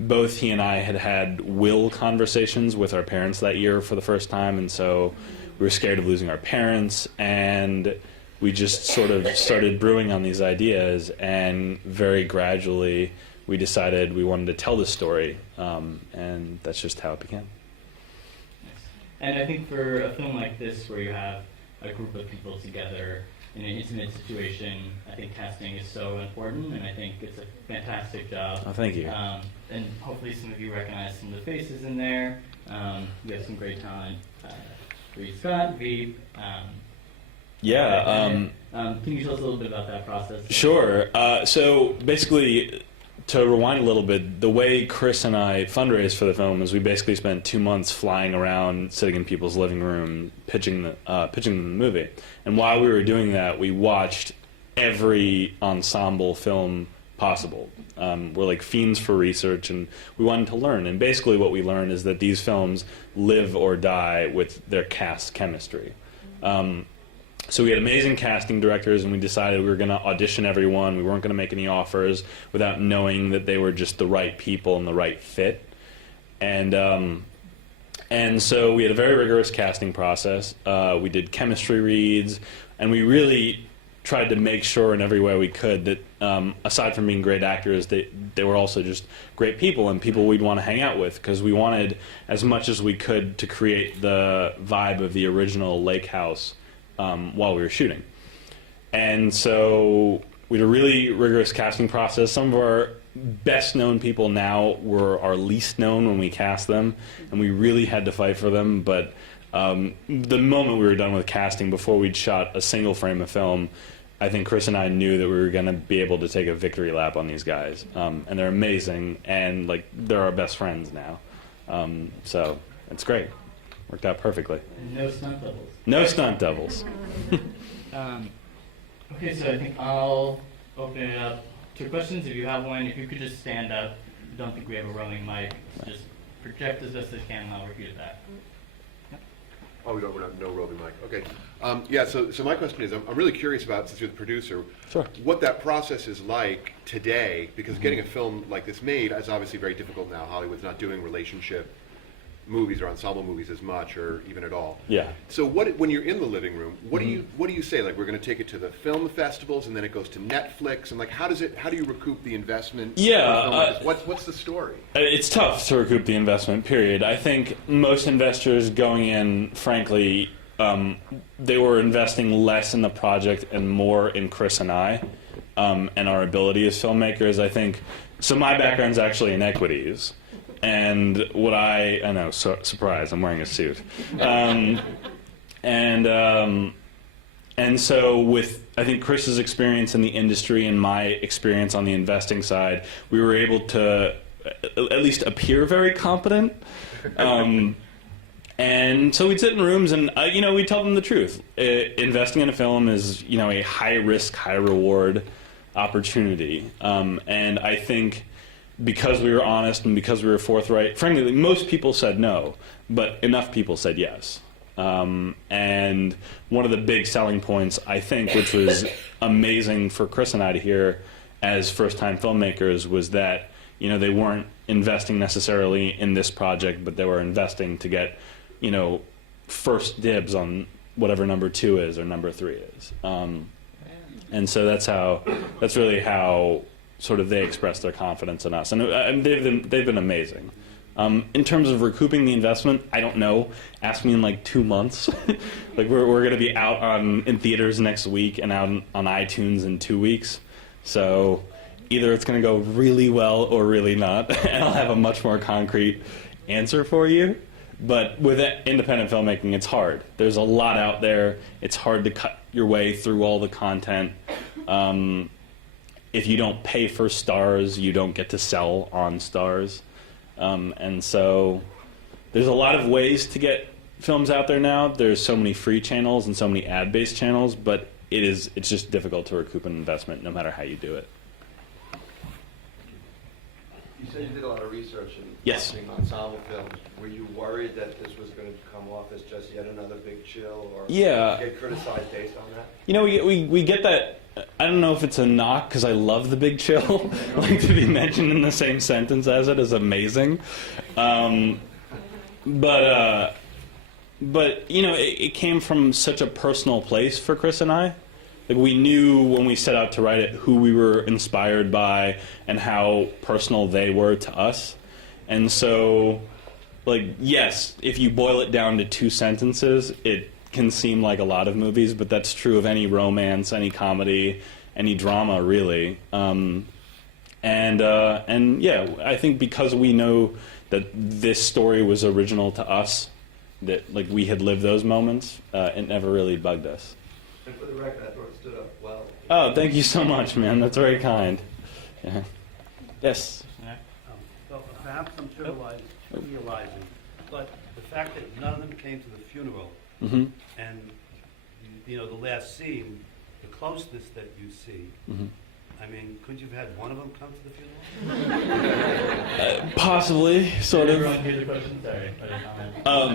both he and I had had will conversations with our parents that year for the first time, and so we were scared of losing our parents, and we just sort of started brewing on these ideas, and very gradually we decided we wanted to tell this story, and that's just how it began. And I think for a film like this, where you have a group of people together in an intimate situation, I think casting is so important, and I think it's a fantastic job. Oh, thank you. And hopefully some of you recognize some of the faces in there. We have some great talent. Reed Scott, Veep. Yeah. Can you tell us a little bit about that process? Sure. So basically, to rewind a little bit, the way Chris and I fundraised for the film is we basically spent 2 months flying around, sitting in people's living room, pitching the movie. And while we were doing that, we watched every ensemble film possible. We're like fiends for research, and we wanted to learn. And basically what we learned is that these films live or die with their cast chemistry. So we had amazing casting directors, and we decided we were going to audition everyone. We weren't going to make any offers without knowing that they were just the right people and the right fit. And so we had a very rigorous casting process. We did chemistry reads, and we really tried to make sure in every way we could that aside from being great actors, they were also just great people and people we'd want to hang out with, because we wanted as much as we could to create the vibe of the original Lakehouse while we were shooting. And so we had a really rigorous casting process. Some of our best known people now were our least known when we cast them, and we really had to fight for them. But the moment we were done with casting, before we'd shot a single frame of film, I think Chris and I knew that we were going to be able to take a victory lap on these guys. And they're amazing, and like they're our best friends now. So it's great. Worked out perfectly. And no stunt doubles. No stunt doubles. Okay, so I think I'll open it up to questions. If you have one, if you could just stand up. I don't think we have a roaming mic. Just project as best as can, and I'll repeat it back. Oh, we don't. We're not, no roving mic. Okay. Yeah. So my question is, I'm really curious about, since you're the producer, Sure. what that process is like today. Because getting a film like this made is obviously very difficult now. Hollywood's not doing relationship movies or ensemble movies as much, or even at all. Yeah. So when you're in the living room, what do you say? Like, we're going to take it to the film festivals, and then it goes to Netflix, and like, how do you recoup the investment? Yeah. What's the story? It's tough to recoup the investment, period. I think most investors going in, frankly, they were investing less in the project and more in Chris and I, and our ability as filmmakers. I think, so my background's actually in equities. And what I know, surprise, I'm wearing a suit. And so with, I think, Chris's experience in the industry and my experience on the investing side, we were able to at least appear very competent. And so we'd sit in rooms and, we'd tell them the truth. Investing in a film is, a high-risk, high-reward opportunity. And I think because we were honest and because we were forthright, frankly, most people said no, but enough people said yes. And one of the big selling points, I think, which was amazing for Chris and I to hear as first-time filmmakers, was that, they weren't investing necessarily in this project, but they were investing to get, first dibs on whatever number 2 is or number 3 is. And so that's really how sort of they express their confidence in us, and they've been amazing. In terms of recouping the investment, I don't know. Ask me in like 2 months. Like we're going to be out in theaters next week and out on iTunes in 2 weeks. So either it's going to go really well or really not, and I'll have a much more concrete answer for you. But with independent filmmaking, it's hard. There's a lot out there. It's hard to cut your way through all the content. If you don't pay for stars, you don't get to sell on stars. And so there's a lot of ways to get films out there now. There's so many free channels and so many ad-based channels, but it's just difficult to recoup an investment no matter how you do it. You said you did a lot of research in Yes. watching ensemble films. Were you worried that this was going to come off as just yet another big chill, or Yeah. get criticized based on that? You know, we get that. I don't know if it's a knock because I love The Big Chill. Like, to be mentioned in the same sentence as it is amazing. But you know, it came from such a personal place for Chris and I. Like, we knew when we set out to write it who we were inspired by and how personal they were to us. And so, like, yes, if you boil it down to 2 sentences, it can seem like a lot of movies, but that's true of any romance, any comedy, any drama, really. And yeah, I think because we know that this story was original to us, that like we had lived those moments, it never really bugged us. And for the record, I thought it stood up well. Oh, thank you so much, man. That's very kind. Yeah. Yes. Well, perhaps I'm trivializing, but the fact that none of them came to the funeral, Mm-hmm. and you know the last scene, the closeness that you see. Mm-hmm. I mean, could you have had one of them come to the funeral? Possibly, sort of. Everyone hear the question? Sorry.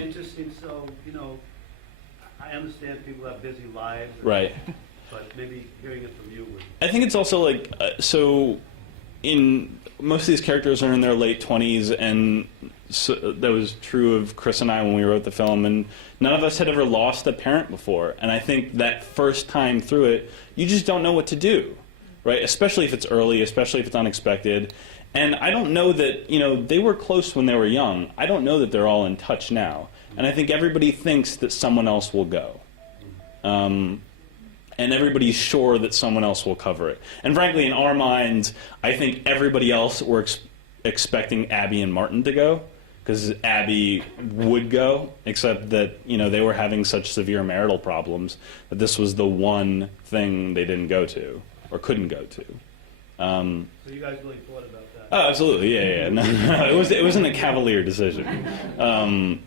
It just seems so. You know, I understand people have busy lives, Right. but maybe hearing it from you would. I think it's also like so. In most of these characters are in their late 20s, and so that was true of Chris and I when we wrote the film. And none of us had ever lost a parent before. And I think that first time through it, you just don't know what to do, right? Especially if it's early, especially if it's unexpected. And I don't know that, you know, they were close when they were young. I don't know that they're all in touch now. And I think everybody thinks that someone else will go. And everybody's sure that someone else will cover it. And frankly, in our minds, I think everybody else were expecting Abby and Martin to go, because Abby would go, except that, you know, they were having such severe marital problems that this was the one thing they didn't go to, or couldn't go to. So you guys really thought about that? Oh, absolutely, yeah. No, it wasn't a cavalier decision.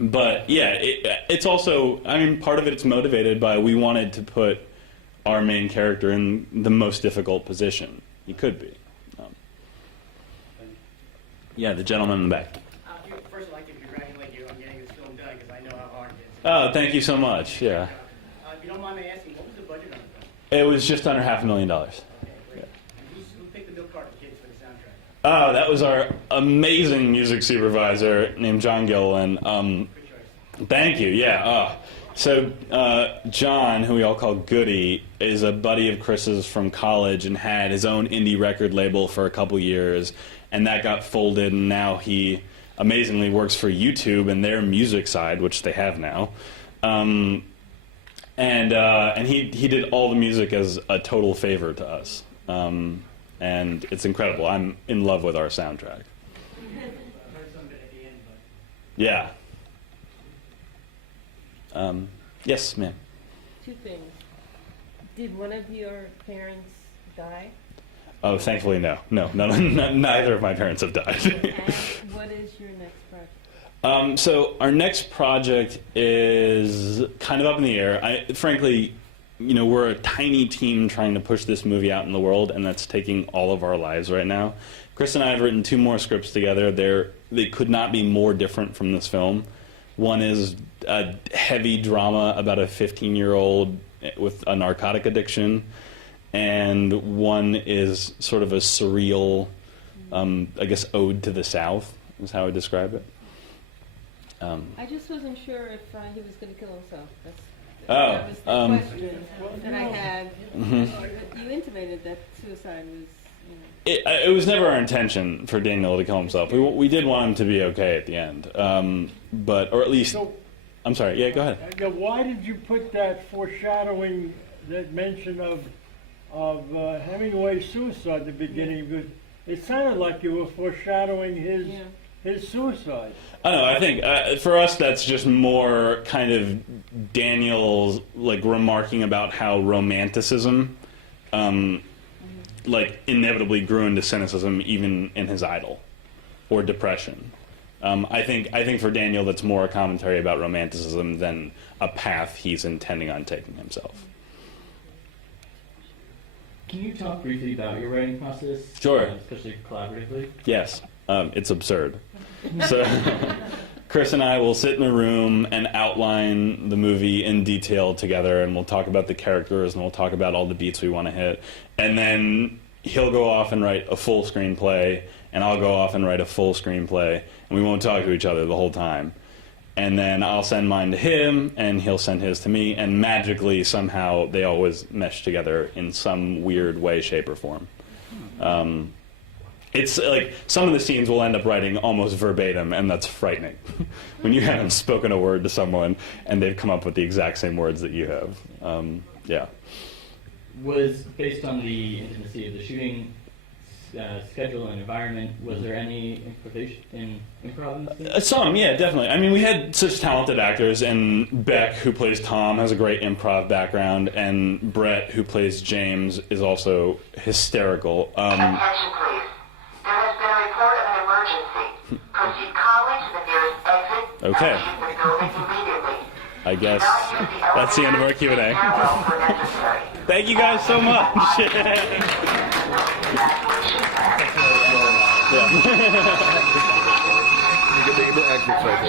But yeah, it's also, I mean, part of it's motivated by we wanted to put our main character in the most difficult position he could be. Yeah, the gentleman in the back. First, I'd like to congratulate you on getting this film done, because I know how hard it is. Oh, thank you so much, yeah. If you don't mind me asking, what was the budget on the film? It was just under $500,000. Okay, great. Who picked the milk carton kids for the soundtrack? Oh, that was our amazing music supervisor named John Gilliland. Good choice. Thank you. Yeah. So John, who we all call Goody, is a buddy of Chris's from college and had his own indie record label for a couple years, and that got folded, and now he amazingly works for YouTube and their music side, which they have now. And he did all the music as a total favor to us. And it's incredible. I'm in love with our soundtrack. I heard some of it at the end, but Yeah. Yes, ma'am. 2 things. Did one of your parents die? Oh, thankfully, no. Neither of my parents have died. And what is your next project? So our next project is kind of up in the air. Frankly, you know, we're a tiny team trying to push this movie out in the world, and that's taking all of our lives right now. Chris and I have written 2 more scripts together. They could not be more different from this film. One is a heavy drama about a 15-year-old with a narcotic addiction, and one is sort of a surreal, I guess, ode to the South, is how I describe it. I just wasn't sure if he was going to kill himself. Oh, that was the question that I had. You intimated that suicide was, you know. It was never our intention for Daniel to kill himself. We did want him to be okay at the end, but or at least. So, I'm sorry. Yeah, go ahead. why did you put that foreshadowing, that mention of Hemingway's suicide at the beginning? Because it sounded like you were foreshadowing his suicide. I don't know. I think for us that's just more kind of Daniel's like remarking about how romanticism, like inevitably grew into cynicism even in his idol, or depression. I think for Daniel that's more a commentary about romanticism than a path he's intending on taking himself. Can you talk briefly about your writing process? Sure. Especially collaboratively. Yes, it's absurd. So Chris and I will sit in a room and outline the movie in detail together, and we'll talk about the characters, and we'll talk about all the beats we want to hit. And then he'll go off and write a full screenplay, and I'll go off and write a full screenplay, and we won't talk to each other the whole time. And then I'll send mine to him, and he'll send his to me, and magically, somehow, they always mesh together in some weird way, shape, or form. It's like some of the scenes we'll end up writing almost verbatim, and that's frightening. When you haven't spoken a word to someone, and they've come up with the exact same words that you have. Yeah. Was based on the intimacy of the shooting schedule and environment, was there any improv in this? Some, yeah, definitely. I mean, we had such talented actors, and Beck, who plays Tom, has a great improv background, and Brett, who plays James, is also hysterical. Attention, please. There has been a report of an emergency. Proceed calmly to the nearest exit. Okay. And leave the building immediately. I guess Do not use the that's the end of our elevator Q&A. stairwell when necessary. Thank you guys so much. You get the exits right there.